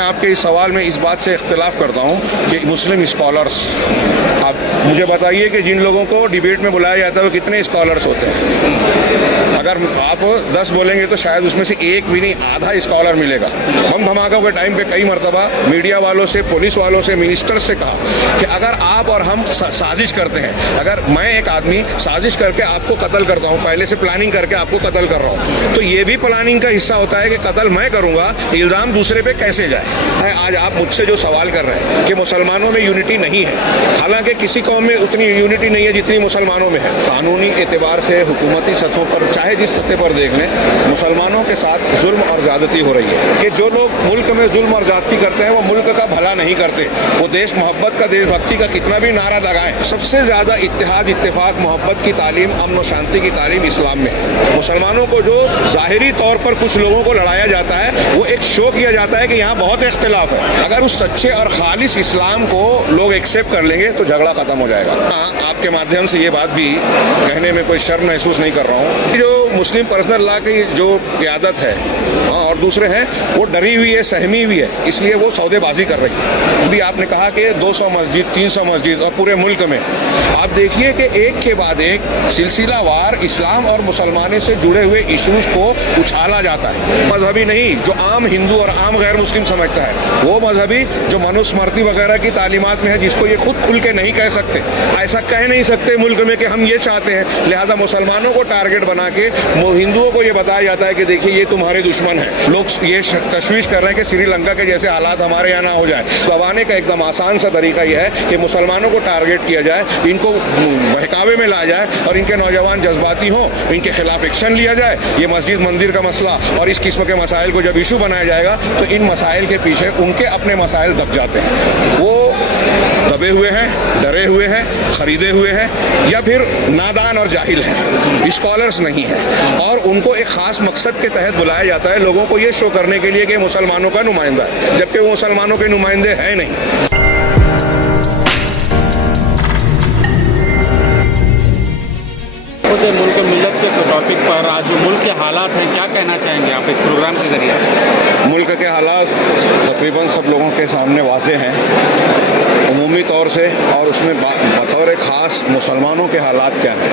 آپ کے اس سوال میں اس بات سے اختلاف کرتا ہوں کہ مسلم اسکالرس، آپ مجھے بتائیے کہ جن لوگوں کو ڈیبیٹ میں بلایا جاتا ہے وہ کتنے اسکالرس ہوتے ہیں؟ اگر آپ 10 بولیں گے تو شاید اس میں سے ایک بھی نہیں، آدھا اسکالر ملے گا۔ بم دھماکوں کے ٹائم پہ کئی مرتبہ میڈیا والوں سے، پولیس والوں سے، منسٹر سے کہا کہ اگر آپ اور ہم سازش کرتے ہیں، اگر میں ایک آدمی سازش کر کے آپ کو قتل کرتا ہوں، پہلے سے پلاننگ کر کے آپ کو قتل کر رہا ہوں، تو یہ بھی پلاننگ کا حصہ ہوتا ہے کہ قتل میں کروں گا، الزام دوسرے پہ کیسے جائے۔ آج آپ مجھ سے جو سوال کر رہے ہیں کہ مسلمانوں میں یونٹی نہیں ہے، حالانکہ کسی قوم میں اتنی یونٹی نہیں ہے جتنی مسلمانوں میں ہے۔ قانونی اعتبار سے حکومتی سطحوں پر چاہے جس سطح پر دیکھ لیں، مسلمانوں کے ساتھ ظلم اور زیادتی ہو رہی ہے کہ جو لوگ ملک میں ظلم اور زیادتی کرتے ہیں وہ ملک کا بھلا نہیں کرتے، وہ دیش محبت کا، دیش بھکتی کا کتنا بھی نعرہ لگائیں۔ سب سے زیادہ اتحاد، اتفاق، محبت کی تعلیم، امن و شانتی کی تعلیم اسلام میں ہے۔ مسلمانوں کو جو ظاہری طور پر کچھ لوگوں کو لڑایا جاتا ہے، وہ ایک شو کیا جاتا ہے کہ یہاں بہت اختلاف ہے۔ اگر اس سچے اور خالص اسلام کو لوگ ایکسیپٹ کر لیں گے تو جھگڑا ختم ہو جائے گا۔ آپ کے مادھیم سے یہ بات بھی کہنے میں کوئی شرم محسوس نہیں کر رہا ہوں، جو مسلم پرسنل لا کی جو قیادت ہے اور دوسرے ہیں وہ ڈری ہوئی ہے، سہمی ہوئی ہے، اس لیے وہ سودے بازی کر رہی ہے۔ ابھی آپ نے کہا کہ 200 مسجد، 300 مسجد اور پورے ملک میں، آپ دیکھیے کہ ایک کے بعد ایک سلسلہ وار اسلام اور مسلمانوں سے جڑے ہوئے ایشوز کو اچھالا جاتا ہے۔ مذہبی نہیں جو عام ہندو اور عام غیر مسلم سمجھتا ہے، وہ مذہبی جو منوسمرتی وغیرہ کی تعلیمات میں ہے، جس کو یہ خود کھل کے نہیں کہہ سکتے، ایسا کہہ نہیں سکتے ملک میں کہ ہم یہ چاہتے ہیں، لہذا مسلمانوں کو ٹارگٹ بنا کے ہندوؤں کو یہ بتایا جاتا ہے کہ دیکھیے یہ تمہارے دشمن ہیں۔ لوگ یہ تشویش کر رہے ہیں کہ سری لنکا کے جیسے حالات ہمارے یہاں نہ ہو جائے۔ دبانے کا ایک دم آسان سا طریقہ یہ ہے کہ مسلمانوں کو ٹارگٹ کیا جائے، ان کو بہکاوے میں لایا جائے اور ان کے نوجوان جذباتی ہوں، ان کے خلاف ایکشن لیا جائے۔ یہ مسجد مندر کا مسئلہ اور اس قسم کے مسائل کو جب ایشو بنایا جائے گا تو ان مسائل کے پیچھے ان کے اپنے مسائل دب جاتے ہیں۔ وہ دبے ہوئے ہیں، ڈرے ہوئے ہیں، خریدے ہوئے ہیں، یا پھر نادان اور جاہل ہیں، اسکالرس نہیں ہیں، اور ان کو ایک خاص مقصد کے تحت بلایا جاتا ہے، لوگوں کو یہ شو کرنے کے لیے کہ مسلمانوں کا نمائندہ ہے، جبکہ وہ مسلمانوں کے نمائندے ہیں نہیں۔ ملک ملت کے ٹاپک پر آج جو ملک کے حالات ہیں، کیا کہنا چاہیں گے آپ اس پروگرام کے ذریعے؟ ملک کے حالات تقریباً سب لوگوں کے سامنے واضح ہیں عمومی طور سے، اور اس میں بطور خاص مسلمانوں کے حالات کیا ہیں۔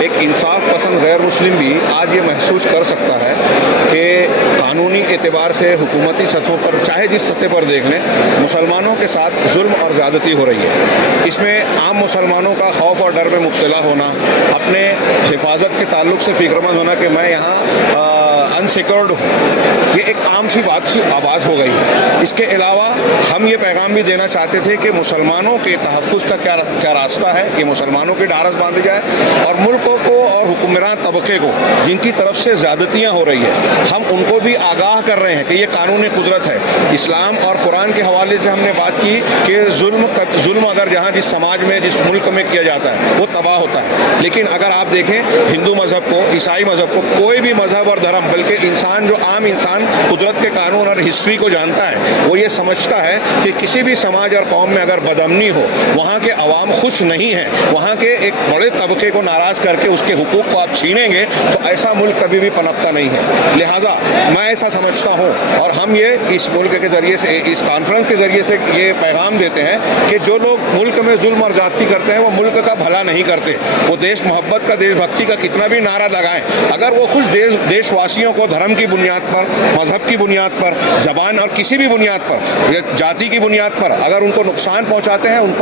ایک انصاف پسند غیر مسلم بھی آج یہ محسوس کر سکتا ہے کہ قانونی اعتبار سے حکومتی سطحوں پر چاہے جس سطح پر دیکھ لیں، مسلمانوں کے ساتھ ظلم اور زیادتی ہو رہی ہے۔ اس میں عام مسلمانوں کا خوف اور ڈر میں مبتلا ہونا، اپنے حفاظت کے تعلق سے فکر مند ہونا کہ میں یہاں انسیکورڈ ہوں، یہ ایک عام سی بات سی آباد ہو گئی ہے۔ اس کے علاوہ ہم یہ پیغام بھی دینا چاہتے تھے کہ مسلمانوں کے تحفظ کا کیا راستہ ہے کہ مسلمانوں کی ڈھارس باندھی جائے، اور ملکوں کو اور حکمران طبقے کو جن کی طرف سے زیادتیاں ہو رہی ہیں، ہم ان کو بھی آگاہ کر رہے ہیں کہ یہ قانونی قدرت ہے۔ اسلام اور قرآن کے حوالے سے ہم نے بات کی کہ ظلم اگر جہاں جس سماج میں، جس ملک میں کیا جاتا ہے وہ تباہ ہوتا ہے، لیکن اگر آپ دیکھیں ہندو مذہب کو، عیسائی مذہب کو، کوئی بھی مذہب اور دھرم، بلکہ انسان جو عام انسان قدرت کے قانون اور ہسٹری کو جانتا ہے، وہ یہ سمجھتا ہے کہ کسی بھی سماج اور قوم میں اگر بدامنی ہو، وہاں کے عوام خوش نہیں ہیں، وہاں کے ایک بڑے طبقے کو ناراض کر کے اس کے حقوق کو آپ چھینیں گے تو ایسا ملک کبھی بھی پنپتا نہیں ہے۔ لہٰذا میں ایسا سمجھتا ہوں، اور ہم یہ اس ملک کے ذریعے سے، اس کانفرنس کے ذریعے سے یہ پیغام دیتے ہیں کہ جو لوگ ملک میں ظلم اور زیادتی کرتے ہیں وہ ملک کا بھلا نہیں کرتے، وہ دیش محبت کا، دیش بھکتی کا کتنا بھی نعرہ لگائیں، اگر وہ خوش دیش واسیوں کو دھرم کی بنیاد پر، مذہب کی بنیاد پر، زبان اور کسی بھی بنیاد پر، جاتی کی بنیاد پر اگر ان کو نقصان پہنچاتے ہیں، ان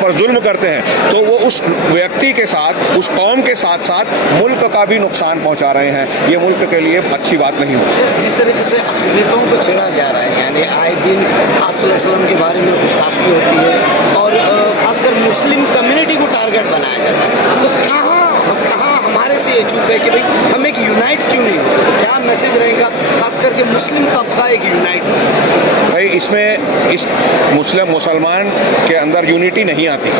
پر ظلم کرتے ہیں، تو وہ اس ویکتی کے ساتھ، اس قوم کے ساتھ ساتھ ملک کا بھی نقصان پہنچا رہے ہیں۔ یہ ملک کے لیے اچھی بات نہیں ہوتی۔ جس طریقے سے اقلیتوں کو چھیڑا جا رہا ہے، یعنی آئے دن آپ صلی اللہ علیہ وسلم کے بارے میں گستاخی ہوتی ہے، اور خاص کر مسلم کمیونٹی کو ٹارگٹ بنایا جاتا ہے، تو کہاں ہمارے سے یہ چوک ہے کہ بھائی ہم ایک یونائٹ کیوں نہیں ہوتے؟ تو کیا میسج رہے گا خاص کر کے مسلم طبقہ ایک یونائٹ ہو؟ بھائی اس میں اس مسلمان کے اندر یونٹی نہیں آتی،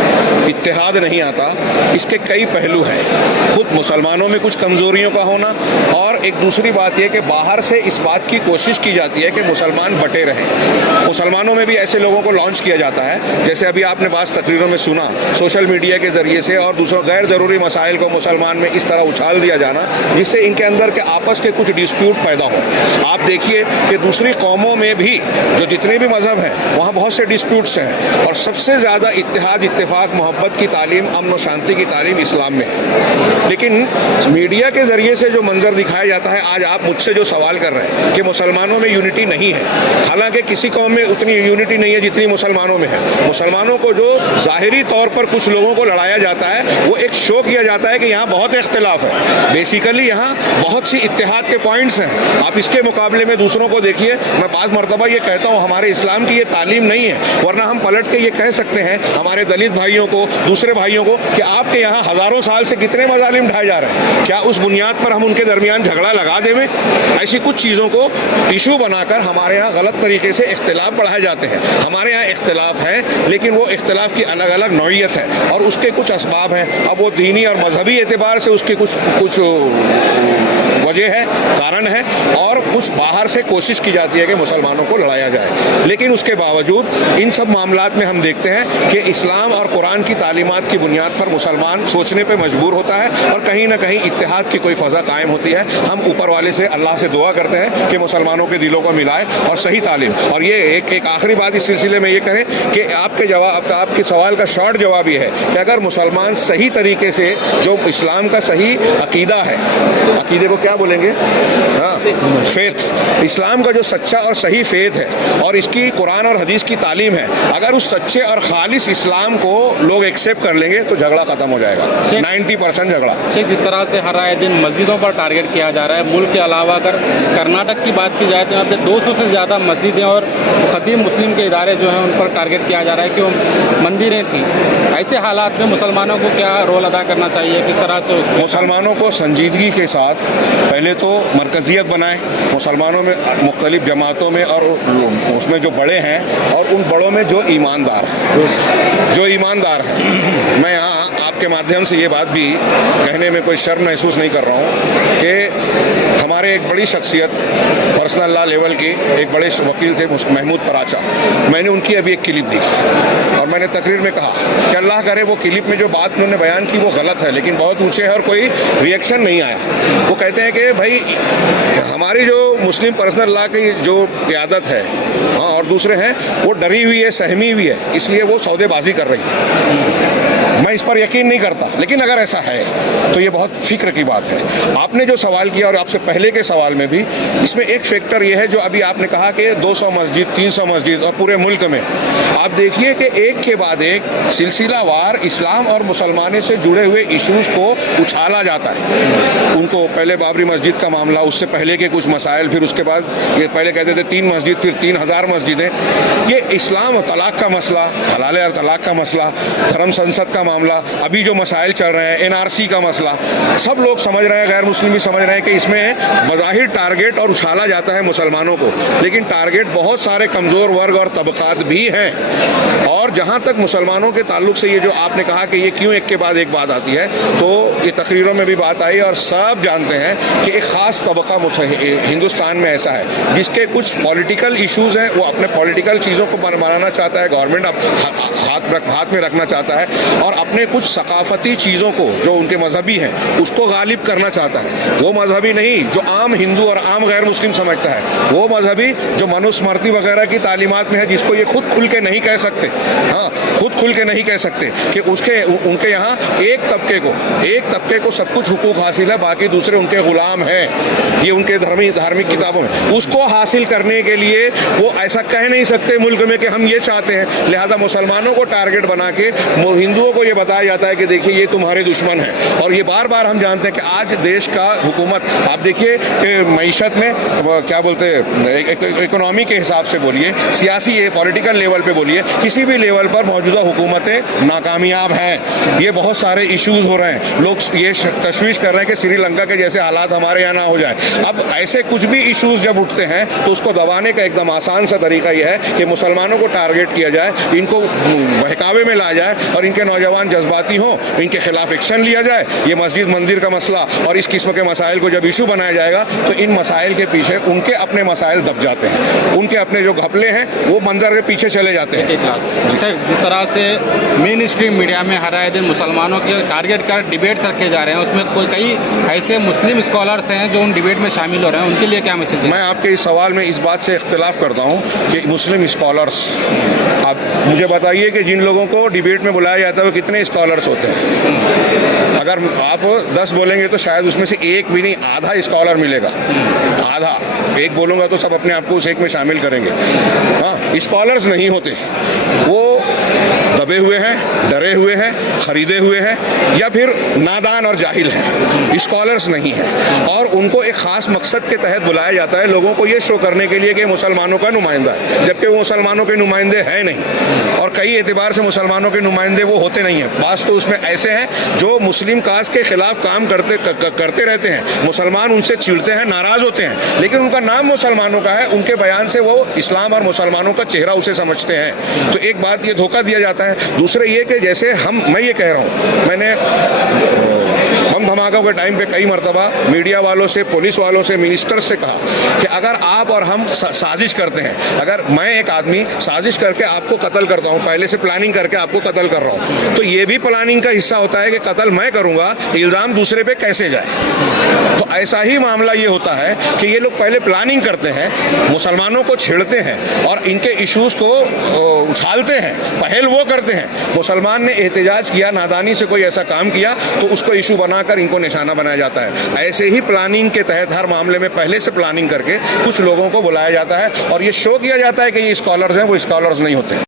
اتحاد نہیں آتا، اس کے کئی پہلو ہیں۔ خود مسلمانوں میں کچھ کمزوریوں کا ہونا، اور ایک دوسری بات یہ کہ باہر سے اس بات کی کوشش کی جاتی ہے کہ مسلمان بٹے رہیں۔ مسلمانوں میں بھی ایسے لوگوں کو لانچ کیا جاتا ہے، جیسے ابھی آپ نے بعض تقریروں میں سنا، سوشل میڈیا کے ذریعے سے اور دوسروں غیر ضروری مسائل کو مسلمان میں اس طرح اچھال دیا جانا جس سے ان کے اندر کے آپس کے کچھ ڈسپیوٹ پیدا ہوں۔ آپ دیکھیے کہ دوسری قوموں میں بھی جو जितने भी मज़हब हैं वहाँ बहुत से डिस्प्यूट्स हैं और सबसे ज़्यादा इत्तेहाद इत्तेफाक मोहब्बत की तालीम अमन और शांति की तालीम इस्लाम में है। लेकिन मीडिया के ज़रिए से जो मंजर दिखाया जाता है, आज आप मुझसे जो सवाल कर रहे हैं कि मुसलमानों में यूनिटी नहीं है, हालांकि किसी कौम में उतनी यूनिटी नहीं है जितनी मुसलमानों में है। मुसलमानों को जो ज़ाहिरी तौर पर कुछ लोगों को लड़ाया जाता है वो एक शो किया जाता है कि यहाँ बहुत इख्तिलाफ है, बेसिकली यहाँ बहुत सी इत्तेहाद के पॉइंट्स हैं। आप इसके मुकाबले में दूसरों को देखिए। मैं बाज़ मरतबा ये कहता हूँ हमारे इस्लाम की ये तालीम नहीं है, वरना हम पलट के ये कह सकते हैं हमारे दलित भाइयों को, दूसरे भाइयों को कि आपके यहाँ हज़ारों साल से कितने मज़ालिम ढाए जा रहे हैं, क्या उस बुनियाद पर हम उनके दरमियान झगड़ा लगा दें? ऐसी कुछ चीज़ों को इशू बनाकर हमारे यहाँ गलत तरीके से इख्तिलाफ बढ़ाए जाते हैं। हमारे यहाँ इख्तिलाफ है लेकिन वो इख्तिलाफ की अलग अलग नौइयत है और उसके कुछ असबाब हैं। अब वो दीनी और मजहबी एतबार से उसके कुछ वजह है, कारण है, और कुछ बाहर से कोशिश की जाती है कि मुसलमानों को लड़ाया जाए। लेकिन उसके बावजूद इन सब मामलात में हम देखते हैं कि इस्लाम और कुरान की तालीमात की बुनियाद पर मुसलमान सोचने पे मजबूर होता है और कहीं ना कहीं इत्तेहाद की कोई फ़ज़ा कायम होती है। हम ऊपर वाले से अल्लाह से दुआ करते हैं कि मुसलमानों के दिलों को मिलाए और सही तालीम। और ये एक आखिरी बात इस सिलसिले में ये कहें कि आपके सवाल का शॉर्ट जवाब ये है कि अगर मुसलमान सही तरीके से जो इस्लाम का सही अकीदा है, अकीदे को क्या बोलेंगे, हाँ, फेथ, इस्लाम का जो सच्चा और सही फेथ है और इसकी कुरान और हदीस की तालीम है, अगर उस सच्चे और खालिस इस्लाम को लोग एक्सेप्ट कर लेंगे तो झगड़ा ख़त्म हो जाएगा। 90% झगड़ा। जिस तरह से हर आए दिन मस्जिदों पर टारगेट किया जा रहा है, मुल्क के अलावा अगर कर्नाटक की बात की जाए तो यहाँ पे 200 से ज़्यादा मस्जिदें और ख़दीम मुस्लिम के इदारे जो हैं उन पर टारगेट किया जा रहा है कि वो मंदिरें थी। ऐसे हालात में मुसलमानों को क्या रोल अदा करना चाहिए, किस तरह से उस मुसलमानों को संजीदगी के साथ पहले तो मरकज़ियत बनाएं, मुसलमानों में मुख्तलिफ़ जमातों में और उसमें जो बड़े हैं और उन बड़ों में जो ईमानदार हैं। मैं यहाँ आपके माध्यम से ये बात भी कहने में कोई शर्म महसूस नहीं कर रहा हूँ कि हमारे एक बड़ी शख्सियत पर्सनल लॉ लेवल की एक बड़े वकील थे महमूद पराचा, मैंने उनकी अभी एक क्लिप देखी और मैंने तकरीर में कहा कि अल्लाह करे वो क्लिप में जो बात उन्होंने बयान की वो गलत है, लेकिन बहुत ऊंचे है और कोई रिएक्शन नहीं आया। वो कहते हैं कि भाई हमारी जो मुस्लिम पर्सनल लॉ की जो क़यादत है, हाँ, और दूसरे हैं वो डरी हुई है, सहमी हुई है, इसलिए वो सौदेबाजी कर रही है। मैं इस पर यकीन नहीं करता, लेकिन अगर ऐसा है तो ये बहुत फिक्र की बात है। आपने जो सवाल किया और आपसे पहले के सवाल में भी इसमें एक फैक्टर ये है जो अभी आपने कहा कि 200 मस्जिद, 300 मस्जिद और पूरे मुल्क में आप देखिए कि एक के बाद एक सिलसिलावार इस्लाम और मुसलमानी से जुड़े हुए इश्यूज़ को उछाला जाता है। उनको पहले बाबरी मस्जिद का मामला, उससे पहले के कुछ मसाइल, फिर उसके बाद ये पहले कहते थे 3 मस्जिद, फिर 3000 मस्जिदें। ये इस्लाम और तलाक़ का मसला, हलाल और तलाक़ का मसला, धर्म संसद का मामला, अभी जो मसाइल चल रहे हैं, NRC का मसला, सब लोग समझ रहे हैं, गैर मुस्लिम भी समझ रहे हैं कि इसमें बज़ाहिर टारगेट और उछाला जाता है मुसलमानों को, लेकिन टारगेट बहुत सारे कमज़ोर वर्ग और तबक़ात भी हैं। और जहाँ तक मुसलमानों के ताल्लुक से ये जो आपने कहा कि ये क्यों एक के बाद एक बात आती है, तो ये तकरीरों में भी बात आई और सब जानते हैं कि एक ख़ास तबका हिंदुस्तान में ऐसा है जिसके कुछ पॉलिटिकल इश्यूज़ हैं, वो अपने पॉलिटिकल चीज़ों को बनाना चाहता है, गवर्नमेंट हाथ में रखना चाहता है और अपने कुछ सकाफती चीज़ों को जो उनके मजहबी हैं उसको गालिब करना चाहता है। वो मजहबी नहीं जो आम हिंदू और आम गैर मुस्लिम समझता है, वो मजहबी जो मनुस्मृति वगैरह की तालीमात में है, जिसको ये खुद खुल के नहीं कह सकते, हाँ, खुद खुल के नहीं कह सकते कि उनके यहाँ एक तबके को सब कुछ हुकूक हासिल है, बाकी दूसरे उनके ग़ुलाम हैं। ये उनके धार्मिक किताबों में उसको हासिल करने के लिए वो ऐसा कह नहीं सकते मुल्क में कि हम ये चाहते हैं। लिहाजा मुसलमानों को टारगेट बना के हिंदुओं को ये बताया जाता है कि देखिए ये तुम्हारे दुश्मन हैं। और ये बार बार हम जानते हैं कि आज देश का हुकूमत, आप देखिए कि मईशत में क्या बोलते हैं, इकोनॉमी के हिसाब से बोलिए, सियासी पॉलिटिकल लेवल पे बोलिए, किसी भी लेवल पर मौजूदा हुकूमतें नाकामयाब हैं। ये बहुत सारे इश्यूज़ हो रहे हैं, लोग ये तशवीश कर रहे हैं कि श्रीलंका के जैसे हालात हमारे यहाँ ना हो जाए। अब ऐसे कुछ भी इश्यूज़ जब उठते हैं तो उसको दबाने का एकदम आसान सा तरीका यह है कि मुसलमानों को टारगेट किया जाए, इनको बहकावे में लाया जाए और इनके नौजवान नौजवान जज्बाती हों इनके खिलाफ एक्शन लिया जाए। ये मस्जिद मंदिर का मसला और इस किस्म के मसाइल को जब इशू बनाया जाएगा तो इन मसाइल के पीछे उनके अपने मसाइल दब जाते हैं, उनके अपने जो घपले हैं वो मंजर के पीछे चले जाते हैं। सर, जिस तरह से मेन स्ट्रीम मीडिया में हर आए दिन मुसलमानों के टारगेट कर डिबेट्स रखे जा रहे हैं, उसमें कई ऐसे मुस्लिम स्कॉलर्स हैं जो उन डिबेट में शामिल हो रहे हैं, उनके लिए क्या मैसेज है? मैं आपके इस सवाल में इस बात से इख्तिलाफ करता हूँ कि मुस्लिम स्कॉलर्स, आप मुझे बताइए कि जिन लोगों को डिबेट में बुलाया जाता है वो कितने स्कॉलर्स होते हैं? अगर आप 10 बोलेंगे तो शायद उसमें से एक भी नहीं, आधा स्कॉलर मिलेगा, आधा। एक बोलूँगा तो सब अपने आप को उस एक में शामिल करेंगे। हाँ, स्कॉलर्स नहीं होते, वो दबे हुए हैं, डरे हुए हैं, खरीदे हुए हैं या फिर नादान और जाहिल हैं, स्कॉलर्स नहीं हैं। और उनको एक ख़ास मकसद के तहत बुलाया जाता है, लोगों को ये शो करने के लिए कि मुसलमानों का नुमाइंदा है, जबकि वो मुसलमानों के नुमाइंदे हैं नहीं, और कई एतबार से मुसलमानों के नुमाइंदे वो होते नहीं हैं। बास तो उसमें ऐसे हैं जो मुस्लिम कास्ट के खिलाफ काम करते रहते हैं, मुसलमान उनसे चिढ़ते हैं, नाराज़ होते हैं, लेकिन उनका नाम मुसलमानों का है, उनके बयान से वो इस्लाम और मुसलमानों का चेहरा उसे समझते हैं। तो एक बात ये धोखा दिया जाता है। दूसरे ये कि जैसे मैं ये कह रहा हूँ, मैंने हम धमाकों के टाइम पे कई मरतबा मीडिया वालों से, पुलिस वालों से, मिनिस्टर्स से कहा कि अगर आप और हम साजिश करते हैं, अगर मैं एक आदमी साजिश करके आपको कत्ल करता हूँ, पहले से प्लानिंग करके आपको कत्ल कर रहा हूँ, तो ये भी प्लानिंग का हिस्सा होता है कि कत्ल मैं करूँगा, इल्ज़ाम दूसरे पे कैसे जाए। तो ऐसा ही मामला ये होता है कि ये लोग पहले प्लानिंग करते हैं, मुसलमानों को छेड़ते हैं और इनके इश्यूज़ को उछालते हैं, पहल वो करते हैं। मुसलमान ने एहतजाज किया, नादानी से कोई ऐसा काम किया तो उसको इशू बनाकर इनको निशाना बनाया जाता है। ऐसे ही प्लानिंग के तहत हर मामले में पहले से प्लानिंग करके कुछ लोगों को बुलाया जाता है और ये शो किया जाता है कि ये स्कॉलर्स हैं, वो स्कॉलर्स नहीं होते।